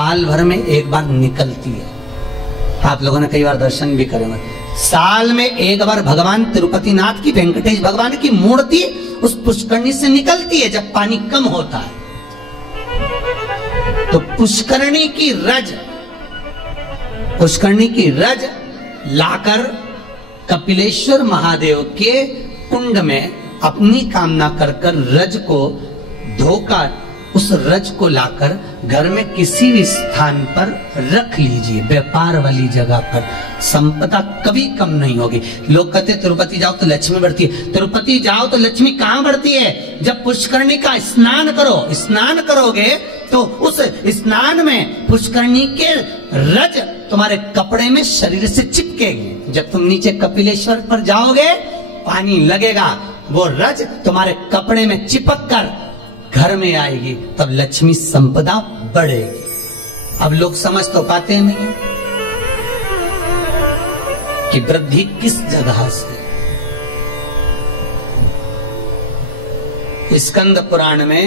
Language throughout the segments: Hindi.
साल भर में एक बार निकलती है। आप लोगों ने कई बार दर्शन भी करे होंगे। साल में एक बार भगवान तिरुपति नाथ की, वेंकटेश भगवान की मूर्ति उस पुष्करणी से निकलती है जब पानी कम होता है। तो पुष्करणी की रज लाकर कपिलेश्वर महादेव के कुंड में अपनी कामना कर रज को धोकर, उस रज को लाकर घर में किसी भी स्थान पर रख लीजिए, व्यापार वाली जगह पर। संपदा कभी कम नहीं होगी। लोग कहते तिरुपति जाओ तो लक्ष्मी बढ़ती है। तिरुपति जाओ तो लक्ष्मी कहां बढ़ती है? जब पुष्करणी का स्नान करो। स्नान करोगे तो उस स्नान में पुष्करणी के रज तुम्हारे कपड़े में शरीर से चिपकेगी। जब तुम नीचे कपिलेश्वर पर जाओगे, पानी लगेगा, वो रज तुम्हारे कपड़े में चिपक कर घर में आएगी, तब लक्ष्मी संपदा बढ़ेगी। अब लोग समझ तो पाते नहीं कि वृद्धि किस जगह से। स्कंद पुराण में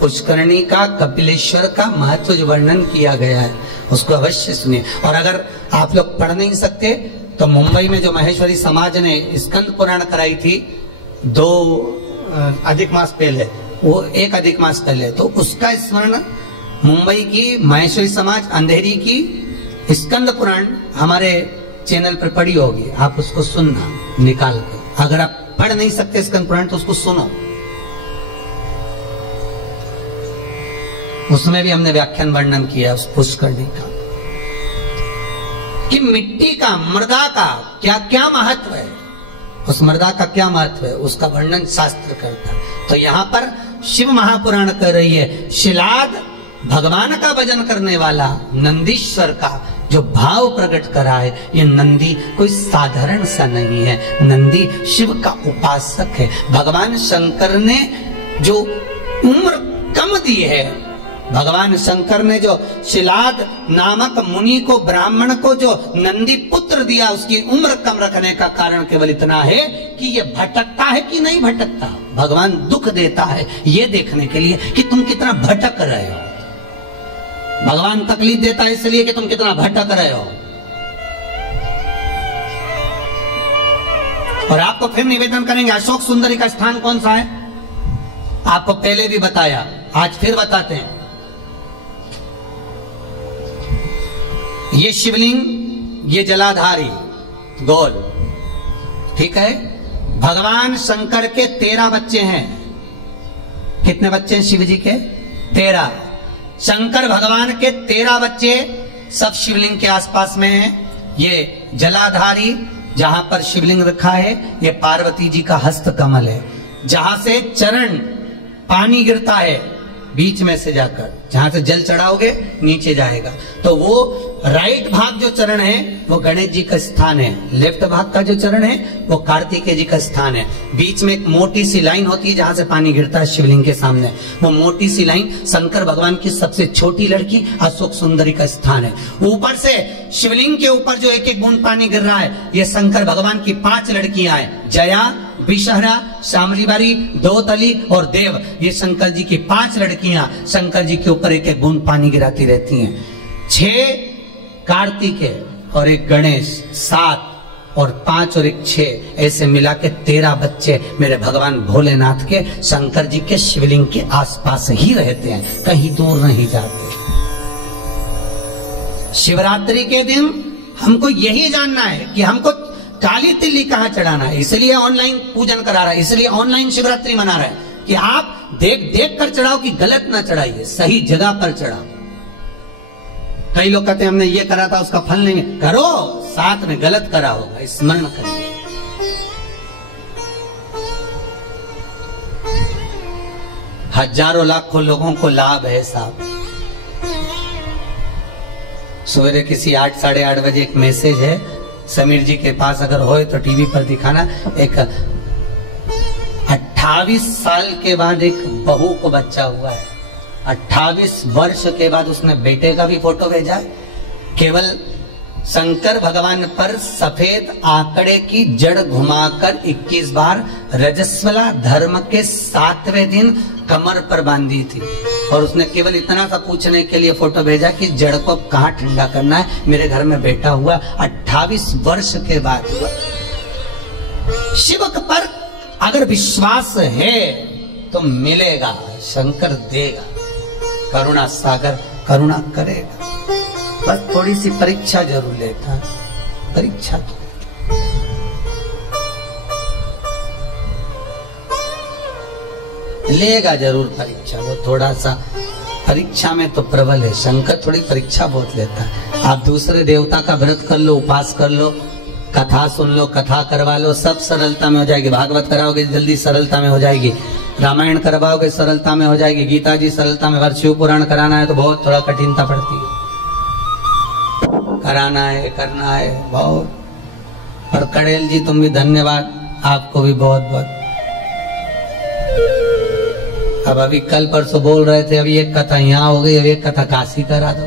पुष्करणी का, कपिलेश्वर का महत्व जो वर्णन किया गया है उसको अवश्य सुनिए। और अगर आप लोग पढ़ नहीं सकते तो मुंबई में जो महेश्वरी समाज ने स्कंद पुराण कराई थी 2 अधिक मास पहले, वो 1 अधिक मास पहले, तो उसका स्मरण मुंबई की महेश्वरी समाज अंधेरी की स्कंद पुराण हमारे चैनल पर पड़ी होगी। आप उसको सुनना निकाल कर। अगर आप पढ़ नहीं सकते स्कंद पुराण तो उसको सुनो। उसमें भी हमने व्याख्यान वर्णन किया उस पुष्करणी का, कि मिट्टी का, मृदा का क्या क्या महत्व है, उस मृदा का क्या महत्व है, उसका वर्णन शास्त्र करता है। तो यहाँ पर शिव महापुराण कर रही है, शिलाद भगवान का भजन करने वाला नंदीश्वर का जो भाव प्रकट करा है, ये नंदी कोई साधारण सा नहीं है। नंदी शिव का उपासक है। भगवान शंकर ने जो उम्र कम दी है, भगवान शंकर ने जो शिलाद नामक मुनि को, ब्राह्मण को जो नंदी पुत्र दिया, उसकी उम्र कम रखने का कारण केवल इतना है कि ये भटकता है कि नहीं भटकता। भगवान दुख देता है ये देखने के लिए कि तुम कितना भटक रहे हो। भगवान तकलीफ देता है इसलिए कि तुम कितना भटक रहे हो। और आपको फिर निवेदन करेंगे, अशोक सुंदरी का स्थान कौन सा है? आपको पहले भी बताया, आज फिर बताते हैं। ये शिवलिंग, ये जलाधारी गोल, ठीक है। भगवान शंकर के 13 बच्चे हैं। कितने बच्चे हैं शिव जी के? 13। शंकर भगवान के 13 बच्चे सब शिवलिंग के आसपास में हैं। ये जलाधारी जहां पर शिवलिंग रखा है, ये पार्वती जी का हस्त कमल है। जहां से चरण पानी गिरता है बीच में से जाकर, जहां से जल चढ़ाओगे नीचे जाएगा, तो वो राइट भाग जो चरण है वो गणेश जी का स्थान है, लेफ्ट भाग का जो चरण है वो कार्तिकेय जी का स्थान है। बीच में एक मोटी सी लाइन होती है जहां से पानी गिरता है शिवलिंग के सामने, वो मोटी सी लाइन शंकर भगवान की सबसे छोटी लड़की अशोक सुंदरी का स्थान है। ऊपर से शिवलिंग के ऊपर जो एक एक बूंद पानी गिर रहा है, ये शंकर भगवान की 5 लड़कियां हैं, जया, विषहरा, शामलीबारी, दोतली और देव। ये शंकर जी की 5 लड़कियां शंकर जी के ऊपर एक एक बूंद पानी गिराती रहती हैं। 6 कार्तिकेय और 1 गणेश, 7 और 5 और 1 6, ऐसे मिला के 13 बच्चे मेरे भगवान भोलेनाथ के, शंकर जी के शिवलिंग के आसपास ही रहते हैं, कहीं दूर नहीं जाते। शिवरात्रि के दिन हमको यही जानना है कि हमको काली तिल्ली कहाँ चढ़ाना है, इसलिए ऑनलाइन पूजन करा रहा है, इसलिए ऑनलाइन शिवरात्रि मना रहा है कि आप देख देख कर चढ़ाओ कि गलत ना चढ़ाइए, सही जगह पर चढ़ाओ। कई लोग कहते हैं हमने ये करा था उसका फल नहीं, करो, साथ में गलत करा होगा, स्मरण करिए। हजारों लाखों लोगों को लाभ है साहब। सवेरे किसी 8 साढ़े 8 बजे एक मैसेज है, समीर जी के पास अगर होए तो टीवी पर दिखाना। एक 28 साल के बाद एक बहू को बच्चा हुआ है, 28 वर्ष के बाद उसने बेटे का भी फोटो भेजा है। केवल शंकर भगवान पर सफेद आंकड़े की जड़ घुमाकर 21 बार रजस्वला धर्म के 7वें दिन कमर पर बांधी थी। और उसने केवल इतना सा पूछने के लिए फोटो भेजा कि जड़ को कहाँ ठंडा करना है, मेरे घर में बेटा हुआ 28 वर्ष के बाद हुआ। शिव पर अगर विश्वास है तो मिलेगा, शंकर देगा, करुणा सागर करुणा करेगा। बस थोड़ी सी परीक्षा जरूर लेता है, परीक्षा लेगा जरूर परीक्षा। वो थोड़ा सा परीक्षा में तो प्रबल है, शंकर थोड़ी परीक्षा बहुत लेता है। आप दूसरे देवता का व्रत कर लो, उपास कर लो, कथा सुन लो, कथा करवा लो, सब सरलता में हो जाएगी। भागवत कराओगे जल्दी सरलता में हो जाएगी, रामायण करवाओगे सरलता में हो जाएगी, गीता जी सरलता में। शिव पुराण कराना है तो बहुत थोड़ा कठिनता पड़ती है, कराना है, करना है बहुत। और कड़ेल जी तुम भी धन्यवाद, आपको भी बहुत बहुत। अब अभी कल परसों बोल रहे थे, अभी एक कथा यहाँ हो गई, अभी एक कथा काशी करा दो।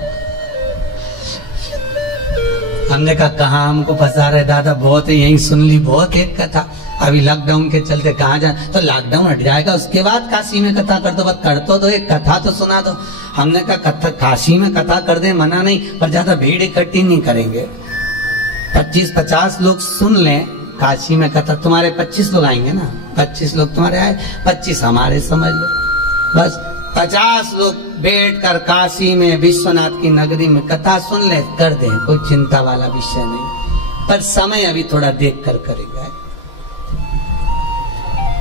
हमने कहा कहाँ हमको फंसा रहे दादा, बहुत है यही सुन ली, बहुत एक कथा। अभी लॉकडाउन के चलते कहाँ जा, तो लॉकडाउन हट जाएगा उसके बाद काशी में कथा कर दो। बस कर तो एक कथा तो सुना दो। हमने कहा कथा काशी में कथा कर दे, मना नहीं, पर ज्यादा भीड़ इकट्ठी नहीं करेंगे। 25-50 लोग सुन लें काशी में कथा। तुम्हारे 25 लोग आएंगे ना, 25 लोग तुम्हारे आए, 25 हमारे समझ लो। बस 50 लोग बैठकर काशी में विश्वनाथ की नगरी में कथा सुन ले, कर दें, कोई चिंता वाला विषय नहीं। पर समय अभी थोड़ा देख कर करेगा,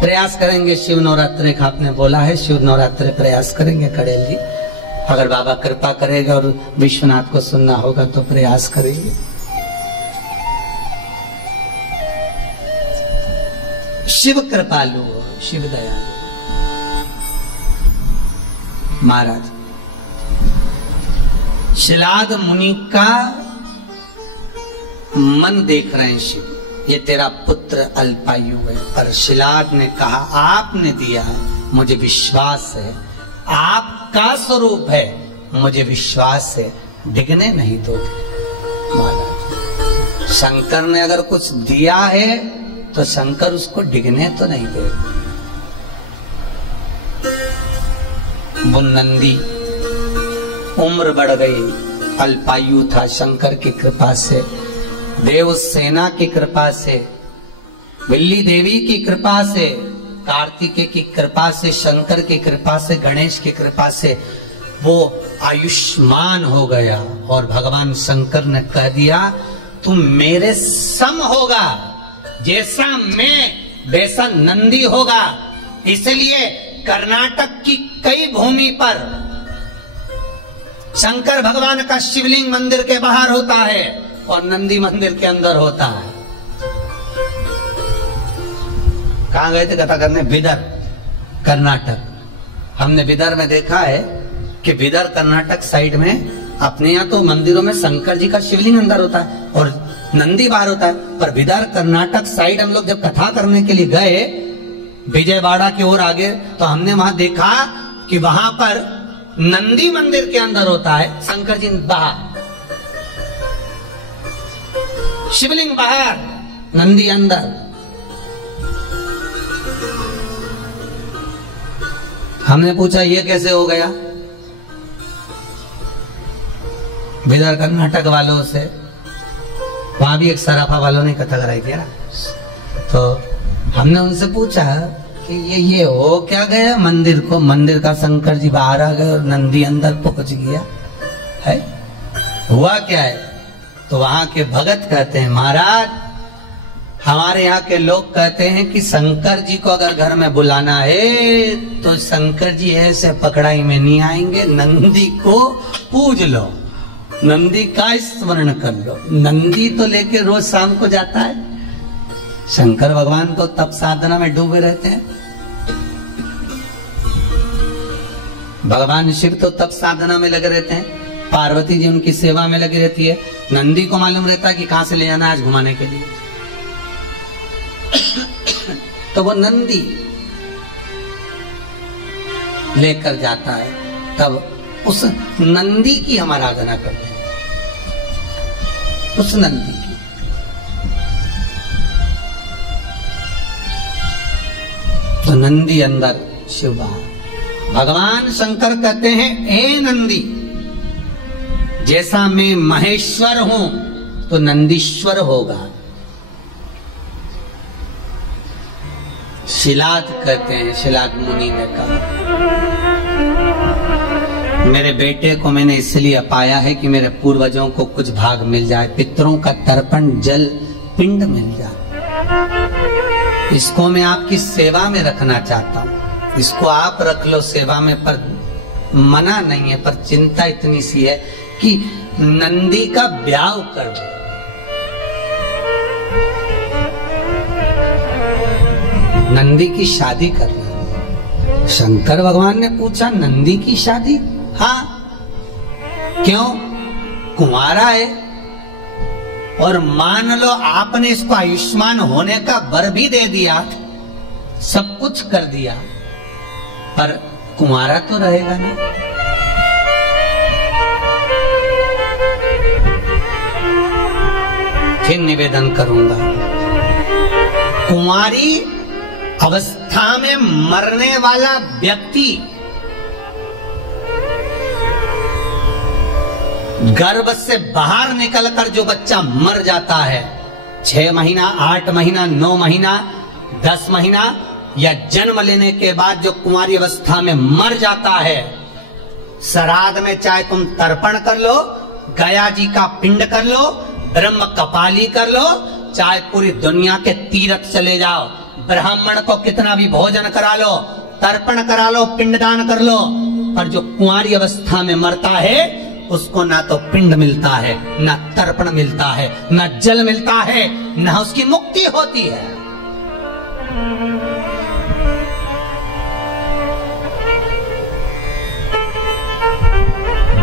प्रयास करेंगे। शिव नवरात्रि का आपने बोला है, शिव नवरात्रि प्रयास करेंगे कड़ेल जी। अगर बाबा कृपा करेगा और विश्वनाथ को सुनना होगा तो प्रयास करेंगे। शिव कृपालु, शिव दयालु महाराज। शिलाद मुनि का मन देख रहे हैं शिव, ये तेरा पुत्र अल्पायु है। पर शिलाद ने कहा आपने दिया है, मुझे विश्वास है, आपका स्वरूप है, मुझे विश्वास है, डिगने नहीं दोगे। महाराज शंकर ने अगर कुछ दिया है तो शंकर उसको डिगने तो नहीं देगा। वो नंदी उम्र बढ़ गई, अल्पायु था, शंकर की कृपा से, देव सेना की कृपा से, बिल्ली देवी की कृपा से, कार्तिकेय की कृपा से, शंकर की कृपा से, गणेश की कृपा से वो आयुष्मान हो गया। और भगवान शंकर ने कह दिया तुम मेरे सम होगा, जैसा मैं वैसा नंदी होगा। इसलिए कर्नाटक की कई भूमि पर शंकर भगवान का शिवलिंग मंदिर के बाहर होता है और नंदी मंदिर के अंदर होता है। कहां गए थे कथा करने? बिदर, कर्नाटक। हमने बिदर में देखा है कि बिदर कर्नाटक साइड में अपने यहाँ तो मंदिरों में शंकर जी का शिवलिंग अंदर होता है और नंदी बाहर होता है। पर बिदर कर्नाटक साइड हम लोग जब कथा करने के लिए गए विजयवाड़ा की ओर आगे, तो हमने वहां देखा कि वहां पर नंदी मंदिर के अंदर होता है, शंकर जी बाहर, शिवलिंग बाहर, नंदी अंदर। हमने पूछा ये कैसे हो गया? बिदर कर्नाटक वालों से, वहां भी एक सराफा वालों ने कथा कराई थी ना, तो हमने उनसे पूछा कि ये हो क्या गया मंदिर को? मंदिर का शंकर जी बाहर आ गए और नंदी अंदर पहुंच गया है, हुआ क्या है? तो वहां के भगत कहते हैं महाराज हमारे यहाँ के लोग कहते हैं कि शंकर जी को अगर घर में बुलाना है तो शंकर जी ऐसे पकड़ाई में नहीं आएंगे, नंदी को पूज लो, नंदी का स्मरण कर लो। नंदी तो लेके रोज शाम को जाता है, शंकर भगवान तो तप साधना में डूबे रहते हैं। भगवान शिव तो तप साधना में लगे रहते हैं, पार्वती जी उनकी सेवा में लगी रहती है। नंदी को मालूम रहता है कि कहां से ले जाना है आज घुमाने के लिए तो वो नंदी लेकर जाता है, तब उस नंदी की हम आराधना करते हैं। उस नंदी की। तो नंदी अंदर, शिव बाहर। भगवान शंकर कहते हैं, ए नंदी, जैसा मैं महेश्वर हूं तो नंदीश्वर होगा। शिलाद कहते हैं, शिलाद मुनि ने कहा, मेरे बेटे को मैंने इसलिए पाया है कि मेरे पूर्वजों को कुछ भाग मिल जाए, पितरों का तर्पण जल पिंड मिल जाए। इसको मैं आपकी सेवा में रखना चाहता हूं, इसको आप रख लो सेवा में, पर मना नहीं है, पर चिंता इतनी सी है कि नंदी का ब्याह कर दो। नंदी की शादी करना। शंकर भगवान ने पूछा, नंदी की शादी? हाँ। क्यों? कुंवारा है, और मान लो आपने इसको आयुष्मान होने का वर भी दे दिया, सब कुछ कर दिया, पर कुंवारा तो रहेगा ना। फिर निवेदन करूंगा, कुंवारी अवस्था में मरने वाला व्यक्ति गर्भ से बाहर निकलकर जो बच्चा मर जाता है, 6 महीना, 8 महीना, 9 महीना, 10 महीना या जन्म लेने के बाद जो कुंवारी अवस्था में मर जाता है, श्राद्ध में चाहे तुम तर्पण कर लो, गया जी का पिंड कर लो, ब्रह्म कपाली कर लो, चाहे पूरी दुनिया के तीर्थ चले जाओ, ब्राह्मण को कितना भी भोजन करा लो, तर्पण करा लो, पिंडदान कर लो, पर जो कुंवारी अवस्था में मरता है उसको ना तो पिंड मिलता है, ना तर्पण मिलता है, ना जल मिलता है, ना उसकी मुक्ति होती है।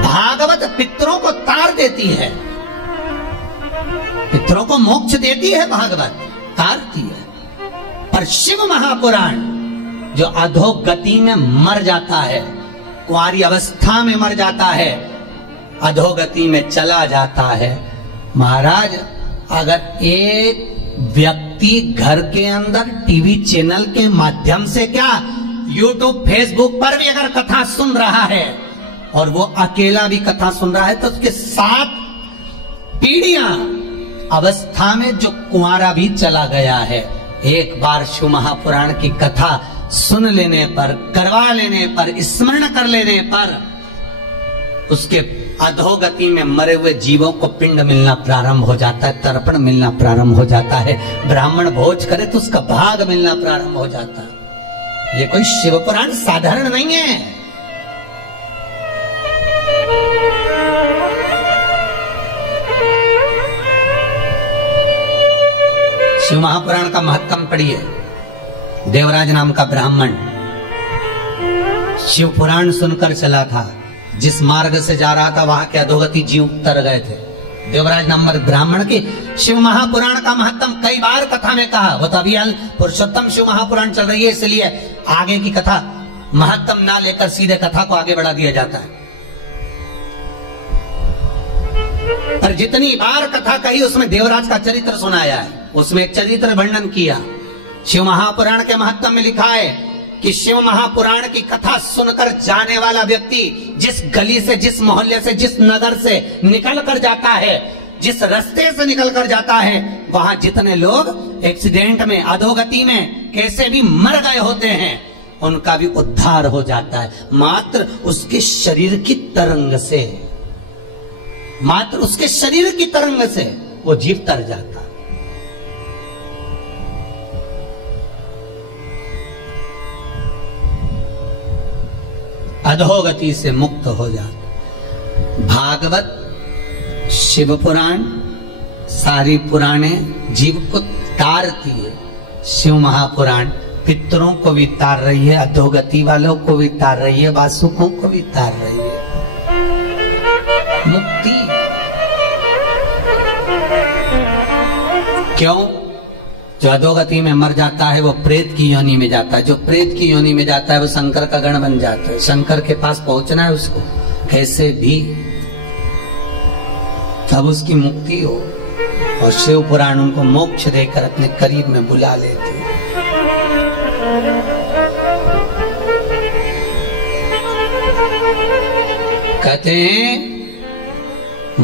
भागवत पितरों को तार देती है, पितरों को मोक्ष देती है, भागवत तारती है। पर शिव महापुराण जो अधोगति में मर जाता है, कुंवारी अवस्था में मर जाता है, अधोगति में चला जाता है। महाराज, अगर एक व्यक्ति घर के अंदर टीवी चैनल के माध्यम से क्या, यूट्यूब फेसबुक पर भी अगर कथा सुन रहा है, और वो अकेला भी कथा सुन रहा है, तो उसके 7 पीढ़ियां अवस्था में जो कुंवारा भी चला गया है, एक बार शिव महापुराण की कथा सुन लेने पर, करवा लेने पर, स्मरण कर लेने पर, उसके अधोगति में मरे हुए जीवों को पिंड मिलना प्रारंभ हो जाता है, तर्पण मिलना प्रारंभ हो जाता है, ब्राह्मण भोज करे तो उसका भाग मिलना प्रारंभ हो जाता है। ये कोई शिव पुराण साधारण नहीं है। शिव महापुराण का महत्तम पढ़िए। देवराज नाम का ब्राह्मण शिव पुराण सुनकर चला था, जिस मार्ग से जा रहा था वहां के अधोगति जीव तर गए थे। देवराज नाम ब्राह्मण की शिव महापुराण का महत्तम कई बार कथा में कहा। वो तो अभी पुरुषोत्तम शिव महापुराण चल रही है, इसलिए आगे की कथा महत्तम ना लेकर सीधे कथा को आगे बढ़ा दिया जाता है। पर जितनी बार कथा कही उसमें देवराज का चरित्र सुनाया है, उसमें एक चरित्र वर्णन किया। शिव महापुराण के महत्तम में लिखा है कि शिव महापुराण की कथा सुनकर जाने वाला व्यक्ति जिस गली से, जिस मोहल्ले से, जिस नगर से निकल कर जाता है, जिस रास्ते से निकल कर जाता है, वहां जितने लोग एक्सीडेंट में, अधोगति में कैसे भी मर गए होते हैं, उनका भी उद्धार हो जाता है। मात्र उसके शरीर की तरंग से, मात्र उसके शरीर की तरंग से वो जीव तर जाता है। अधोगति से मुक्त हो जाता। भागवत, शिव पुराण, सारी पुराणे जीव को तारती है। शिव महापुराण पितरों को भी तार रही है, अधोगति वालों को भी तार रही है, वासुकों को भी तार रही है। मुक्ति क्यों? जो अधोगति में मर जाता है वो प्रेत की योनि में जाता है। जो प्रेत की योनि में जाता है वो शंकर का गण बन जाता है। शंकर के पास पहुंचना है उसको कैसे भी। तब उसकी मुक्ति हो। और शिव पुराण उनको मोक्ष देकर अपने करीब में बुला लेते हैं। कहते हैं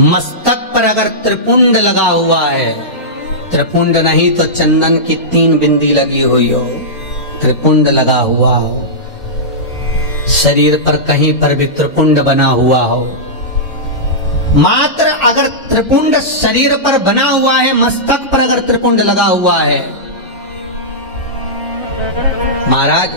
मस्तक पर अगर त्रिपुंड लगा हुआ है, त्रिपुंड नहीं तो चंदन की 3 बिंदी लगी हुई हो, त्रिपुंड लगा हुआ हो, शरीर पर कहीं पर भी त्रिपुंड बना हुआ हो, मात्र अगर त्रिपुंड शरीर पर बना हुआ है, मस्तक पर अगर त्रिपुंड लगा हुआ है, महाराज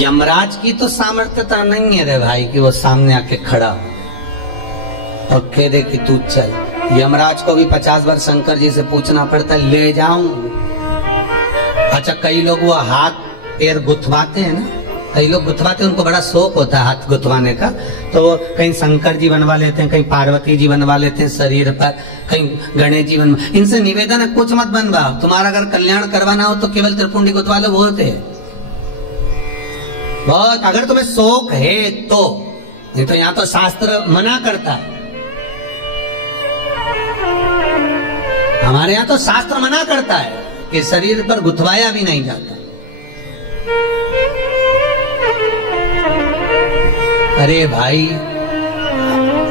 यमराज की तो सामर्थ्यता नहीं है रे भाई कि वो सामने आके खड़ा हो और कह दे कि तू चल। यमराज को भी 50 बार शंकर जी से पूछना पड़ता है, ले जाऊं? अच्छा, कई लोग वो हाथ पैर गुथवाते हैं ना, कई लोग गुथवाते हैं, उनको बड़ा शौक होता है हाथ गुथवाने का, तो वो कहीं शंकर जी बनवा लेते हैं, कहीं पार्वती जी बनवा लेते हैं शरीर पर, कहीं गणेश जी बनवा। इनसे निवेदन है कुछ मत बनवाओ, तुम्हारा अगर कल्याण करवाना हो तो केवल त्रिपुंडी गुथवा लो, बहुत है बहुत, अगर तुम्हें शौक है तो। नहीं तो यहाँ तो शास्त्र मना करता है, हमारे यहाँ तो शास्त्र मना करता है कि शरीर पर गुथवाया भी नहीं जाता। अरे भाई,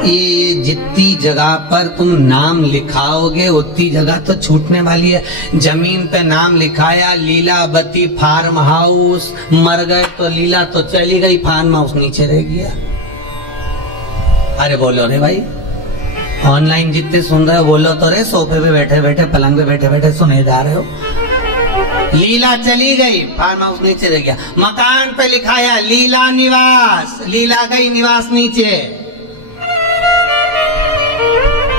ये जितनी जगह पर तुम नाम लिखाओगे उतनी जगह तो छूटने वाली है। जमीन पे नाम लिखाया लीलावती फार्म हाउस, मर गए तो लीला तो चली गई, फार्म हाउस नीचे रह गया। अरे बोलो रे भाई, ऑनलाइन जितने सुन रहे हो बोलो तो रे, सोफे पे बैठे बैठे, पलंग पे बैठे बैठे सुने जा रहे हो। लीला चली गई, फार्म हाउस नीचे रह गया। मकान पे लिखाया लीला निवास, लीला गई, निवास नीचे।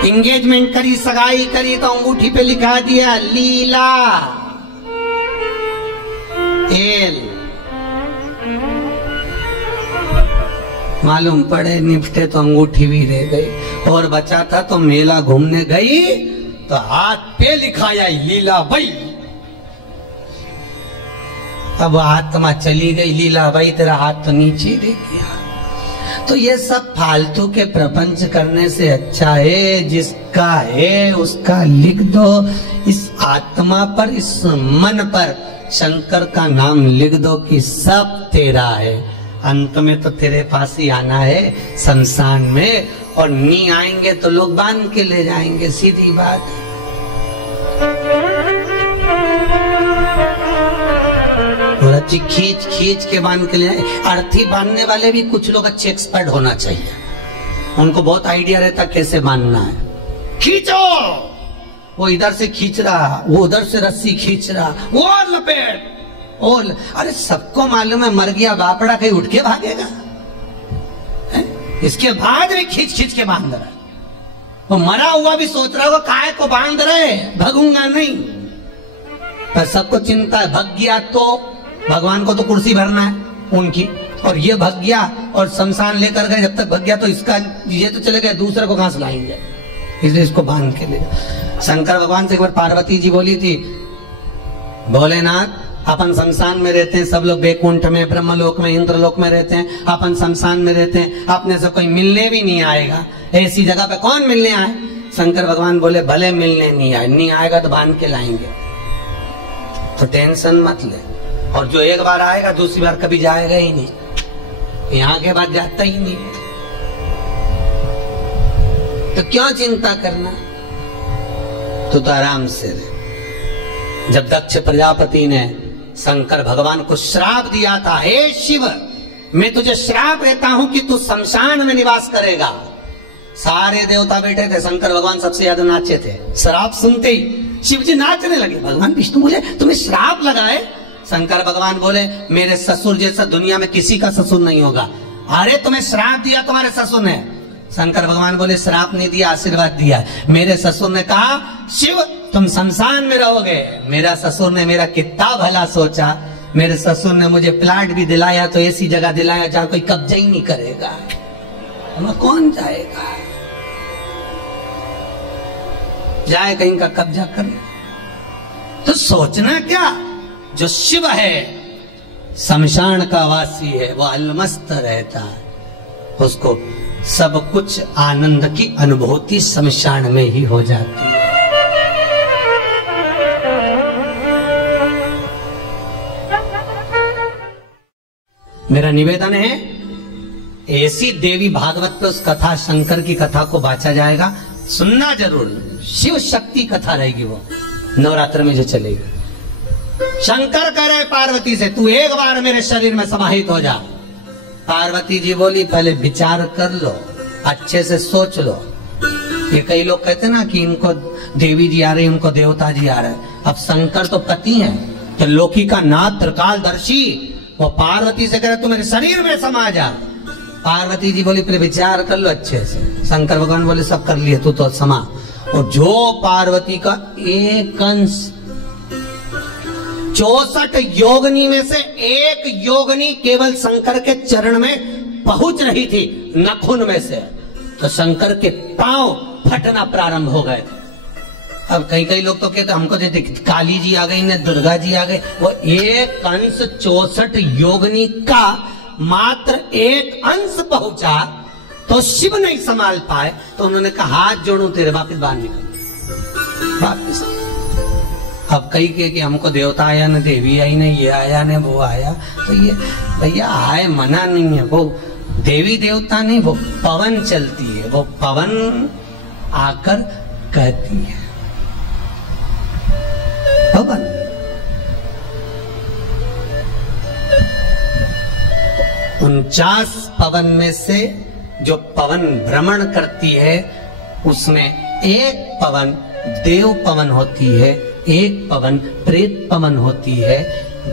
एंगेजमेंट करी, सगाई करी तो अंगूठी पे लिखा दिया लीला एल। मालूम पड़े निपटे तो अंगूठी भी रह गई, और बचा था तो मेला घूमने गई तो हाथ पे लिखाया लीला बाई। अब आत्मा चली गई, लीला बाई तेरा हाथ तो नीचे रह गया। तो ये सब फालतू के प्रपंच करने से अच्छा है जिसका है उसका लिख दो। इस आत्मा पर, इस मन पर शंकर का नाम लिख दो कि सब तेरा है। अंत में तो तेरे पास ही आना है शमशान में, और नी आएंगे तो लोग बांध के ले जाएंगे, सीधी बात है। खींच खींच के बांध के ले जाए। अर्थी बांधने वाले भी कुछ लोग अच्छे एक्सपर्ट होना चाहिए, उनको बहुत आइडिया रहता कैसे बांधना है। खींचो, वो इधर से खींच रहा, वो उधर से रस्सी खींच रहा, वो लपेट, और अरे सबको मालूम है मर गया बापड़ा, कहीं उठ के भागेगा है? इसके बाद भी खींच खींच के बांध रहा है। वो मरा हुआ भी सोच रहा होगा काय को बांध रहे, भगूंगा नहीं। पर सबको चिंता है, भग गया तो भगवान को तो कुर्सी भरना है उनकी, और ये भग गया और शमशान लेकर गए, जब तक भग गया तो इसका ये तो चले गए, दूसरे को कहां से लाएंगे, इसलिए इसको बांध के ले। शंकर भगवान से एक बार पार्वती जी बोली थी, भोलेनाथ अपन शमशान में रहते हैं, सब लोग बैकुंठ में, ब्रह्मलोक में, इंद्रलोक में रहते हैं, अपन शमशान में रहते हैं, अपने से कोई मिलने भी नहीं आएगा, ऐसी जगह पे कौन मिलने आए। शंकर भगवान बोले भले मिलने नहीं आएगा तो बांध के लाएंगे, तो टेंशन मत ले। और जो एक बार आएगा दूसरी बार कभी जाएगा ही नहीं, यहाँ के बाद जाता ही नहीं, तो क्यों चिंता करना, तो आराम से रहे। जब दक्ष प्रजापति ने शंकर भगवान को श्राप दिया था, हे शिव मैं तुझे श्राप देता हूं कि तू शमशान में निवास करेगा, सारे देवता बैठे थे, शंकर भगवान सबसे ज्यादा नाचे थे। श्राप सुनते ही शिव जी नाचने लगे। भगवान विष्णु बोले तुम्हें श्राप लगाए। शंकर भगवान बोले मेरे ससुर जैसा दुनिया में किसी का ससुर नहीं होगा। अरे तुम्हें श्राप दिया तुम्हारे ससुर ने। शंकर भगवान बोले श्राप नहीं दिया, आशीर्वाद दिया। मेरे ससुर ने कहा शिव तुम शमशान में रहोगे। मेरा ससुर ने मेरा कितना भला सोचा, मेरे ससुर ने मुझे प्लाट भी दिलाया, तो ऐसी जगह दिलाया जहां कोई कब्जा ही नहीं करेगा, वहां कौन जाएगा, जाए कहीं का कब्जा कर। तो सोचना क्या, जो शिव है शमशान का वासी है, वो अलमस्त रहता है, उसको सब कुछ आनंद की अनुभूति शमशान में ही हो जाती है। मेरा निवेदन है, ऐसी देवी भागवत पे उस कथा, शंकर की कथा को बांचा जाएगा, सुनना जरूर। शिव शक्ति कथा रहेगी वो नवरात्र में जो चलेगी। शंकर कह रहे पार्वती से, तू एक बार मेरे शरीर में समाहित हो जा। पार्वती जी बोली, पहले विचार कर लो, अच्छे से सोच लो। ये कई लोग कहते ना कि इनको देवी जी आ रही, उनको देवता जी आ रहे। अब शंकर तो पति हैं, तो लोकी का नाथ त्रिकालदर्शी, वो पार्वती से कह रहे तू मेरे शरीर में समा जा। पार्वती जी बोली, पहले विचार कर लो अच्छे से। शंकर भगवान बोले, सब कर लिए, तू तो समा। और जो पार्वती का एक अंश, 64 योगिनी में से एक योगिनी केवल शंकर के चरण में पहुंच रही थी, नाखून में से, तो शंकर के पांव फटना प्रारंभ हो गए थे। अब कई लोग तो कहते हमको जैसे काली जी आ गई, ने दुर्गा जी आ गई। वो एक अंश 64 योगिनी का मात्र एक अंश पहुंचा, तो शिव नहीं संभाल पाए, तो उन्होंने कहा हाथ जोड़ू तेरे, वापिस बाहर निकल वापिस। अब कई के कि हमको देवता आया न देवी आई, न ये आया न वो आया। तो ये भैया आए मना नहीं है, वो देवी देवता नहीं, वो पवन चलती है, वो पवन आकर कहती है, पवन। उनचास पवन में से जो पवन भ्रमण करती है, उसमें एक पवन देव पवन होती है, एक पवन प्रेत पवन होती है।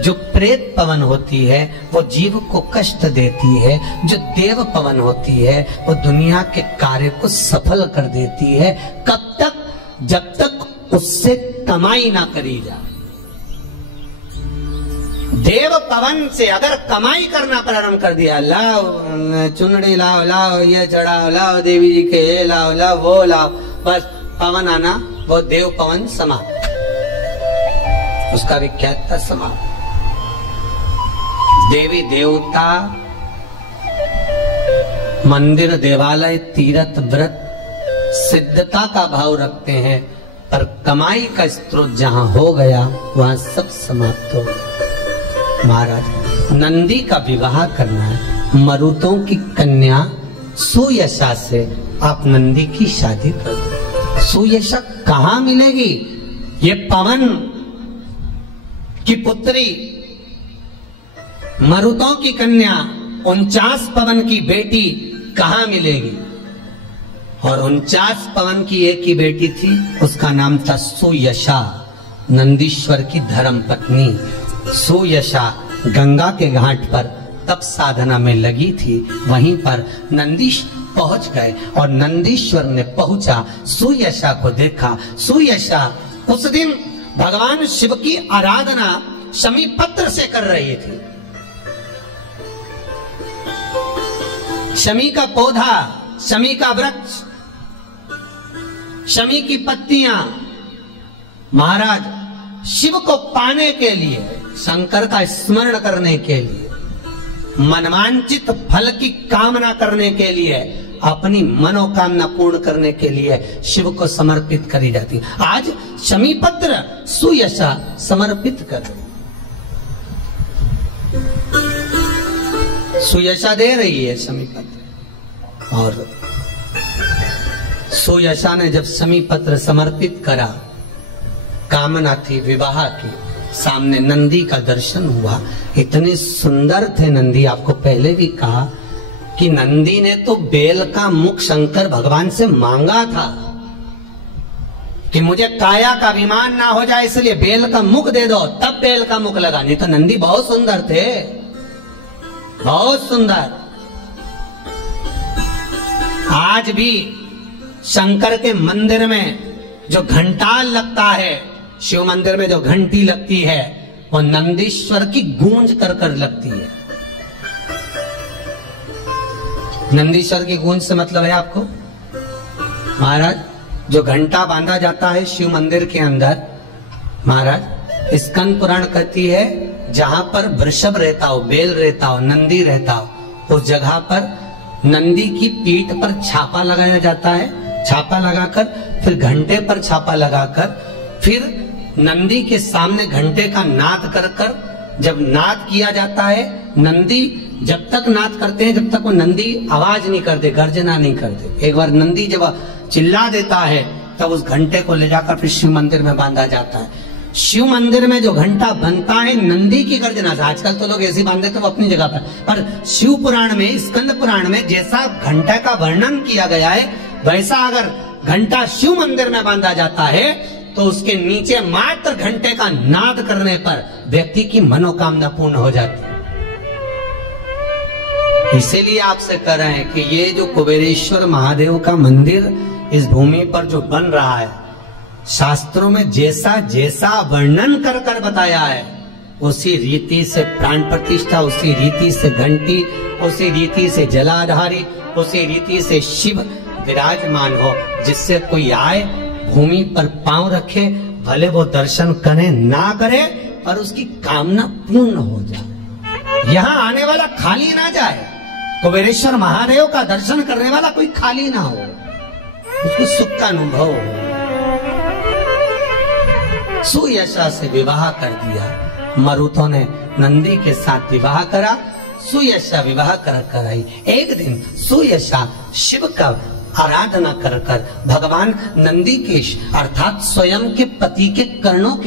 जो प्रेत पवन होती है वो जीव को कष्ट देती है, जो देव पवन होती है वो दुनिया के कार्य को सफल कर देती है। कब तक? जब तक उससे कमाई ना करी जाए। देव पवन से अगर कमाई करना प्रारंभ कर दिया, लाओ चुनड़ी लाओ, लाओ ये चढ़ाओ, लाओ देवी जी के ये लाओ, लाओ वो लाओ, बस पवन आना, वो देव पवन समाप्त, उसका विख्यात था समाप्त। देवी देवता मंदिर देवालय तीर्थ व्रत सिद्धता का भाव रखते हैं, पर कमाई का स्रोत जहां हो गया वहां सब समाप्त हो गया। महाराज, नंदी का विवाह करना है, मरुतों की कन्या सुयशा से आप नंदी की शादी कर दो। सुयशा कहां मिलेगी? ये पवन की पुत्री, मरुतों की कन्या, 49 पवन की बेटी कहां मिलेगी? और 49 पवन की एक ही बेटी थी, उसका नाम था सुयशा, नंदीश्वर की धर्म पत्नी। सुयशा गंगा के घाट पर तप साधना में लगी थी, वहीं पर नंदीश पहुंच गए और नंदीश्वर ने पहुंचा, सुयशा को देखा। सुयशा उस दिन भगवान शिव की आराधना शमी पत्र से कर रही थी। शमी का पौधा, शमी का वृक्ष, शमी की पत्तियां, महाराज शिव को पाने के लिए, शंकर का स्मरण करने के लिए, मनवांचित फल की कामना करने के लिए, अपनी मनोकामना पूर्ण करने के लिए शिव को समर्पित करी जाती। आज शमी पत्र सुयशा समर्पित कर, सुयशा दे रही है शमी पत्र। और सुयशा ने जब शमी पत्र समर्पित करा, कामना थी विवाह की, सामने नंदी का दर्शन हुआ। इतने सुंदर थे नंदी, आपको पहले भी कहा कि नंदी ने तो बेल का मुख शंकर भगवान से मांगा था कि मुझे काया का अभिमान ना हो जाए, इसलिए बेल का मुख दे दो, तब बेल का मुख लगा। नहीं तो नंदी बहुत सुंदर थे, बहुत सुंदर। आज भी शंकर के मंदिर में जो घंटाल लगता है, शिव मंदिर में जो घंटी लगती है, वो नंदीश्वर की गूंज कर कर लगती है। नंदीश्वर की गूंज से मतलब है आपको महाराज, जो घंटा बांधा जाता है शिव मंदिर के अंदर, महाराज स्कंद पुराण कहती है जहां पर वृषभ रहता हो, बेल रहता हो, नंदी रहता हो, उस जगह पर नंदी की पीठ पर छापा लगाया जाता है, छापा लगाकर फिर घंटे पर छापा लगाकर फिर नंदी के सामने घंटे का नाद कर कर जब नाद किया जाता है, नंदी जब तक नाद करते हैं जब तक वो नंदी आवाज नहीं करते, गर्जना नहीं करते। एक बार नंदी जब चिल्ला देता है तब उस घंटे को ले जाकर फिर शिव मंदिर में बांधा जाता है। शिव मंदिर में जो घंटा बनता है नंदी की गर्जना से, आजकल तो लोग ऐसे बांध देते वो अपनी जगह पर शिव पुराण में, स्कंद पुराण में जैसा घंटा का वर्णन किया गया है वैसा अगर घंटा शिव मंदिर में बांधा जाता है तो उसके नीचे मात्र घंटे का नाद करने पर व्यक्ति की मनोकामना पूर्ण हो जाती है। इसीलिए आपसे कह रहे हैं कि ये जो कुबेरेश्वर महादेव का मंदिर इस भूमि पर जो बन रहा है, शास्त्रों में जैसा जैसा वर्णन कर कर बताया है उसी रीति से प्राण प्रतिष्ठा, उसी रीति से घंटी, उसी रीति से जलाधारी, उसी रीति से शिव विराजमान हो, जिससे कोई आए भूमि पर पांव रखे, भले वो दर्शन करे ना करे पर उसकी कामना पूर्ण हो जाए। यहाँ आने वाला खाली ना जाए, कुबेरेश्वर महादेव का दर्शन करने वाला कोई खाली ना हो, उसको सुख का अनुभव हो। सुयशा से विवाह कर दिया, मरुतों ने नंदी के साथ विवाह करा, सुयशा विवाह कर आई। एक दिन सुयशा शिव का आराधना कर कर भगवान नंदी के अर्थात स्वयं के पति के कर्णों के